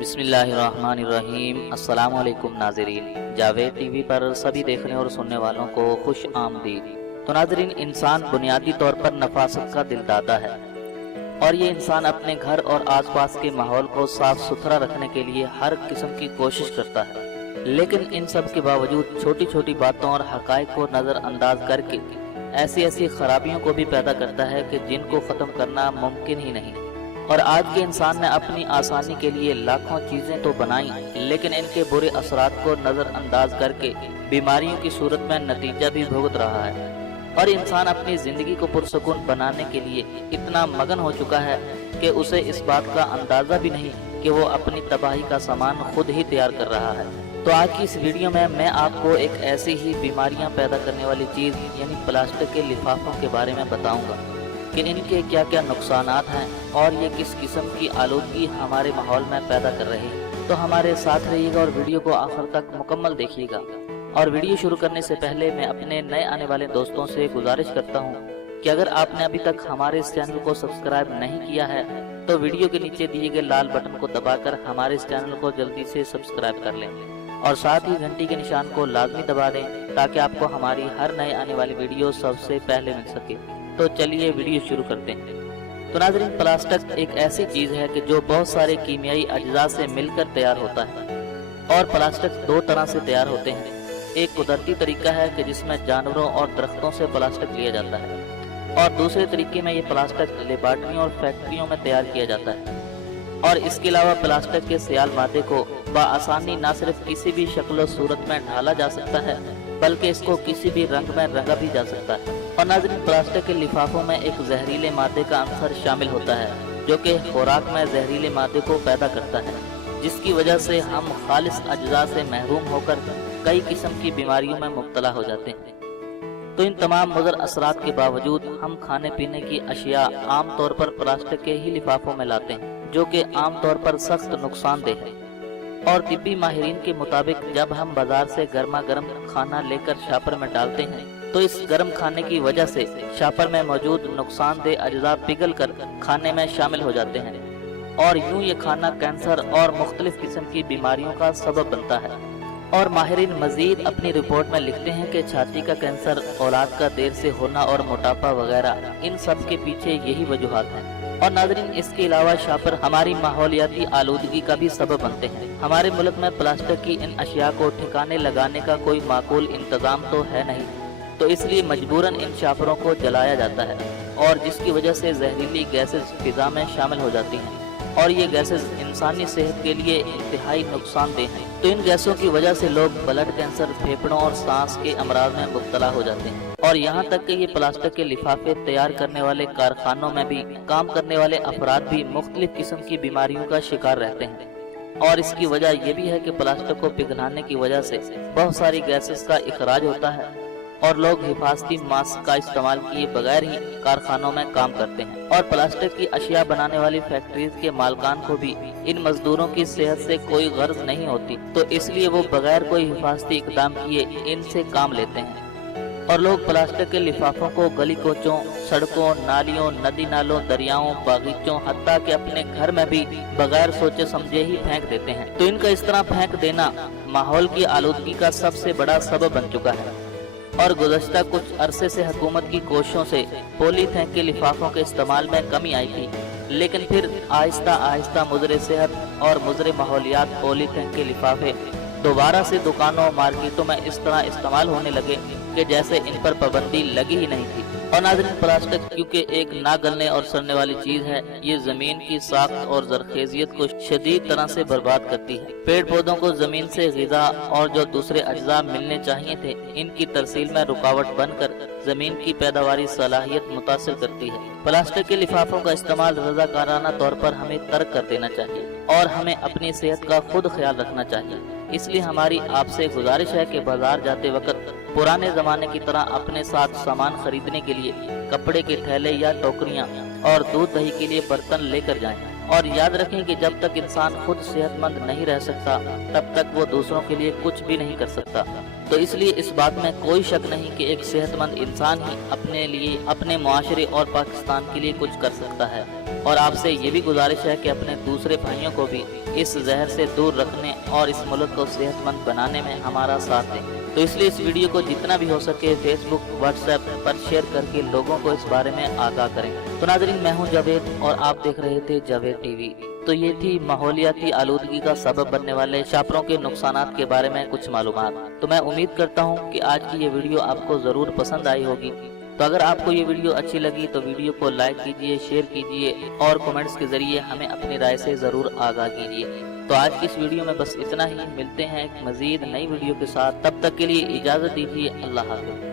بسم اللہ الرحمن الرحیم۔ السلام علیکم ناظرین، جاوید ٹی وی پر سبھی دیکھنے اور سننے والوں کو خوش آمدید۔ تو ناظرین، انسان بنیادی طور پر نفاست کا دل دادا ہے، اور یہ انسان اپنے گھر اور آس پاس کے ماحول کو صاف ستھرا رکھنے کے لیے ہر قسم کی کوشش کرتا ہے، لیکن ان سب کے باوجود چھوٹی چھوٹی باتوں اور حقائق کو نظر انداز کر کے ایسی خرابیوں کو بھی پیدا کرتا ہے کہ جن کو ختم کرنا ممکن ہی نہیں۔ اور آج کے انسان نے اپنی آسانی کے لیے لاکھوں چیزیں تو بنائیں، لیکن ان کے برے اثرات کو نظر انداز کر کے بیماریوں کی صورت میں نتیجہ بھی بھگت رہا ہے۔ اور انسان اپنی زندگی کو پرسکون بنانے کے لیے اتنا مگن ہو چکا ہے کہ اسے اس بات کا اندازہ بھی نہیں کہ وہ اپنی تباہی کا سامان خود ہی تیار کر رہا ہے۔ تو آج کی اس ویڈیو میں آپ کو ایک ایسی ہی بیماریاں پیدا کرنے والی چیز یعنی پلاسٹک کے لفافوں کے بارے میں بتاؤں گا کہ ان کے کیا کیا نقصانات ہیں اور یہ کس قسم کی آلودگی ہمارے ماحول میں پیدا کر رہے ہیں۔ تو ہمارے ساتھ رہیے گا اور ویڈیو کو آخر تک مکمل دیکھیے گا۔ اور ویڈیو شروع کرنے سے پہلے میں اپنے نئے آنے والے دوستوں سے گزارش کرتا ہوں کہ اگر آپ نے ابھی تک ہمارے اس چینل کو سبسکرائب نہیں کیا ہے تو ویڈیو کے نیچے دیے گئے لال بٹن کو دبا کر ہمارے اس چینل کو جلدی سے سبسکرائب کر لیں، اور ساتھ ہی گھنٹی کے نشان کو لازمی دبا دیں تاکہ آپ کو ہماری ہر نئے آنے والی ویڈیو سب سے پہلے مل سکے۔ تو چلیے ویڈیو شروع کرتے ہیں۔ تو ناظرین، پلاسٹک ایک ایسی چیز ہے کہ جو بہت سارے کیمیائی اجزاء سے مل کر تیار ہوتا ہے، اور پلاسٹک دو طرح سے تیار ہوتے ہیں۔ ایک قدرتی طریقہ ہے کہ جس میں جانوروں اور درختوں سے پلاسٹک لیا جاتا ہے، اور دوسرے طریقے میں یہ پلاسٹک لیبارٹریوں اور فیکٹریوں میں تیار کیا جاتا ہے۔ اور اس کے علاوہ پلاسٹک کے سیال مادے کو بآسانی نہ صرف کسی بھی شکل و صورت میں ڈھالا جا سکتا ہے بلکہ اس کو کسی بھی رنگ میں رنگا بھی جا سکتا ہے۔ اور ناظرین، پلاسٹک کے لفافوں میں ایک زہریلے مادے کا عنصر شامل ہوتا ہے جو کہ خوراک میں زہریلے مادے کو پیدا کرتا ہے، جس کی وجہ سے ہم خالص اجزاء سے محروم ہو کر کئی قسم کی بیماریوں میں مبتلا ہو جاتے ہیں۔ تو ان تمام مضر اثرات کے باوجود ہم کھانے پینے کی اشیاء عام طور پر پلاسٹک کے ہی لفافوں میں لاتے ہیں، جو کہ عام طور پر سخت نقصان دہ ہے۔ اور طبی ماہرین کے مطابق جب ہم بازار سے گرما گرم کھانا لے کر شاپر میں ڈالتے ہیں تو اس گرم کھانے کی وجہ سے شاپر میں موجود نقصان دہ اجزاء پگھل کر کھانے میں شامل ہو جاتے ہیں، اور یوں یہ کھانا کینسر اور مختلف قسم کی بیماریوں کا سبب بنتا ہے۔ اور ماہرین مزید اپنی رپورٹ میں لکھتے ہیں کہ چھاتی کا کینسر، اولاد کا دیر سے ہونا اور موٹاپا وغیرہ، ان سب کے پیچھے یہی وجوہات ہیں۔ اور ناظرین، اس کے علاوہ شاپر ہماری ماحولیاتی آلودگی کا بھی سبب بنتے ہیں۔ ہمارے ملک میں پلاسٹک کی ان اشیاء کو ٹھکانے لگانے کا کوئی معقول انتظام تو ہے نہیں، تو اس لیے مجبوراً ان شاپروں کو جلایا جاتا ہے، اور جس کی وجہ سے زہریلی گیسز فضا میں شامل ہو جاتی ہیں، اور یہ گیسز انسانی صحت کے لیے انتہائی نقصان دہ ہیں۔ تو ان گیسوں کی وجہ سے لوگ بلڈ کینسر، پھیپھڑوں اور سانس کے امراض میں مبتلا ہو جاتے ہیں۔ اور یہاں تک کہ یہ پلاسٹک کے لفافے تیار کرنے والے کارخانوں میں بھی کام کرنے والے افراد بھی مختلف قسم کی بیماریوں کا شکار رہتے ہیں۔ اور اس کی وجہ یہ بھی ہے کہ پلاسٹک کو پگھلانے کی وجہ سے بہت ساری گیسز کا اخراج ہوتا ہے، اور لوگ حفاظتی ماسک کا استعمال کیے بغیر ہی کارخانوں میں کام کرتے ہیں۔ اور پلاسٹک کی اشیاء بنانے والی فیکٹریز کے مالکان کو بھی ان مزدوروں کی صحت سے کوئی غرض نہیں ہوتی، تو اس لیے وہ بغیر کوئی حفاظتی اقدام کیے ان سے کام لیتے ہیں۔ اور لوگ پلاسٹک کے لفافوں کو گلی کوچوں، سڑکوں، نالیوں، ندی نالوں، دریاؤں، باغیچوں، حتیٰ کہ اپنے گھر میں بھی بغیر سوچے سمجھے ہی پھینک دیتے ہیں۔ تو ان کا اس طرح پھینک دینا ماحول کی آلودگی کا سب سے بڑا سبب بن چکا ہے۔ اور گزشتہ کچھ عرصے سے حکومت کی کوششوں سے پولی تھین کے لفافوں کے استعمال میں کمی آئی تھی، لیکن پھر آہستہ آہستہ مضر صحت اور مضر ماحولیات پولی تھین کے لفافے دوبارہ سے دکانوں، مارکیٹوں میں اس طرح استعمال ہونے لگے کہ جیسے ان پر پابندی لگی ہی نہیں تھی۔ اور ناظرین، پلاسٹک کیونکہ ایک نہ گلنے اور سڑنے والی چیز ہے، یہ زمین کی ساخت اور زرخیزیت کو شدید طرح سے برباد کرتی ہے۔ پیڑ پودوں کو زمین سے غذا اور جو دوسرے اجزاء ملنے چاہیے تھے، ان کی ترسیل میں رکاوٹ بن کر زمین کی پیداواری صلاحیت متاثر کرتی ہے۔ پلاسٹک کے لفافوں کا استعمال رضاکارانہ طور پر ہمیں ترک کر دینا چاہیے، اور ہمیں اپنی صحت کا خود خیال رکھنا چاہیے۔ اس لیے ہماری آپ سے گزارش ہے کہ بازار جاتے وقت پرانے زمانے کی طرح اپنے ساتھ سامان خریدنے کے لیے کپڑے کے تھیلے یا ٹوکریاں اور دودھ دہی کے لیے برتن لے کر جائیں۔ اور یاد رکھیں کہ جب تک انسان خود صحت مند نہیں رہ سکتا تب تک وہ دوسروں کے لیے کچھ بھی نہیں کر سکتا۔ تو اس لیے اس بات میں کوئی شک نہیں کہ ایک صحت مند انسان ہی اپنے لیے، اپنے معاشرے اور پاکستان کے لیے کچھ کر سکتا ہے۔ اور آپ سے یہ بھی گزارش ہے کہ اپنے دوسرے بھائیوں کو بھی اس زہر سے دور رکھنے اور اس ملک کو صحت مند بنانے میں ہمارا ساتھ دیں۔ تو اس لیے اس ویڈیو کو جتنا بھی ہو سکے فیس بک، واٹس ایپ پر شیئر کر کے لوگوں کو اس بارے میں آگاہ کریں۔ تو ناظرین، میں ہوں جاوید اور آپ دیکھ رہے تھے جاوید ٹی وی۔ تو یہ تھی ماحولیاتی آلودگی کا سبب بننے والے شاپروں کے نقصانات کے بارے میں کچھ معلومات۔ تو میں امید کرتا ہوں کہ آج کی یہ ویڈیو آپ کو ضرور پسند آئی ہوگی۔ تو اگر آپ کو یہ ویڈیو اچھی لگی تو ویڈیو کو لائک کیجئے، شیئر کیجئے اور کومنٹس کے ذریعے ہمیں اپنی رائے سے ضرور آگاہ کیجئے۔ تو آج کی اس ویڈیو میں بس اتنا ہی، ملتے ہیں ایک مزید نئی ویڈیو کے ساتھ، تب تک کے لیے اجازت دیجیے، اللہ حافظ۔